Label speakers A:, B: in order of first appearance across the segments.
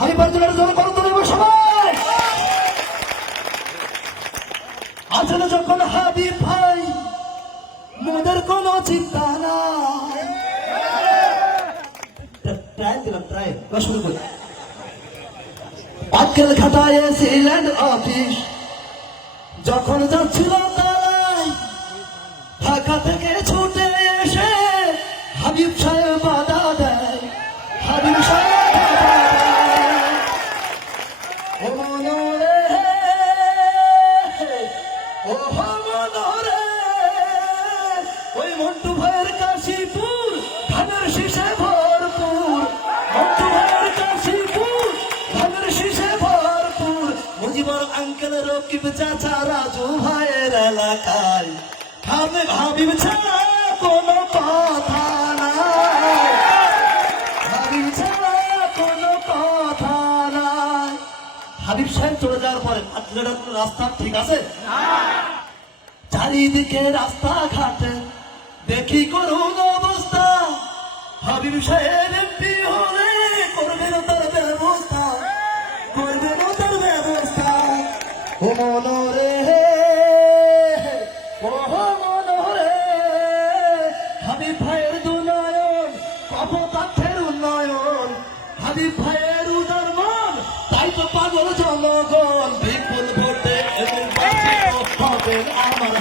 A: High বার্জনের জন্য করো তো নেবে সবাই। আসলে যখন হাবিব ভাই মোদের কোনো চিন্তা নাই। ট্রাই দিলাম করি। আজকের খাতায় অফিস। যখন যাচ্ছিল মন্টু ভাইয়ের কাশীপুর ধানের শীষে ভরপুর। মন্টু ভাইয়ের কাশীপুর ধানের শীষে ভরপুর। মুজিবর আঙ্কেল রকিব চাচা রাজু ভাইয়ের এলাকায়। আমি ভাবিব ছাড়া কোনো কথা নাই। হাবিব ছাড়া কোনো কথা নাই। হাবিব সাহেব চলে যাওয়ার পরে আটলেটার রাস্তা ঠিক আছে? চারিদিকে রাস্তা ঘাটে দেখি করুন অবস্থা হাবিব সাহেব এমপি হলে করবেন তার ব্যবস্থা। করবেন তার ব্যবস্থা। ও মনোরে ও মনোরে হাবিব ভাইয়ের দুনয়ন কপকাঠের উন্নয়ন। হাবিব ভাইয়ের মন তাই তো পাগল জনগণ। বিপুল ভোটে নির্বাচিত হবেন আমার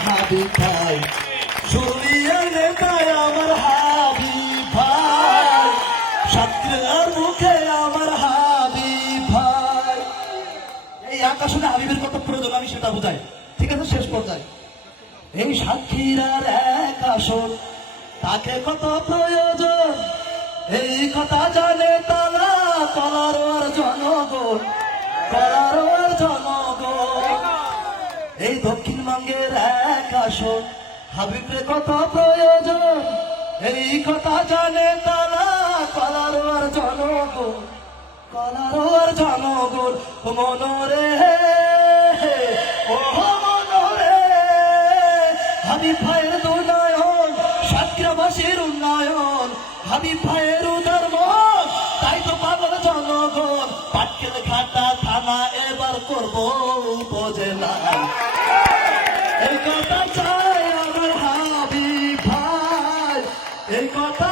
A: আকাশনে হাবিবের কত প্রয়োজন, আমি সেটা বুঝাই। ঠিক আছে, শেষ পর্যায়ে। এই সাক্ষীরার এক আসন তাকে কত প্রয়োজন? এই কথা জানে তারা কলার জনগণ কলার জনগণ। এই দক্ষিণবঙ্গের এক আসন হাবিবরে কত প্রয়োজন? এই কথা জানে তারা কলার জনগণ কলার জনগণ। মনরে হাবিব ভাইয়ের দুনয়ন সাতক্ষীরাবাসীর উন্নয়ন। হাবিব ভাইয়ের উদার মন, তাই তো পাগল জনগণ। পাটকেল ঘাটা থানা এবার করব উপজেলা। এই কথা চাই আমার হাবিব ভাই, এই কথা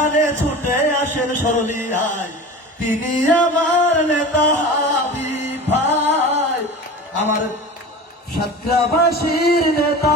A: সমাধানে ছুটে আসেন সরলিয়ায়। তিনি আমার নেতা হাবি ভাই। আমার সাতরাবাসীর নেতা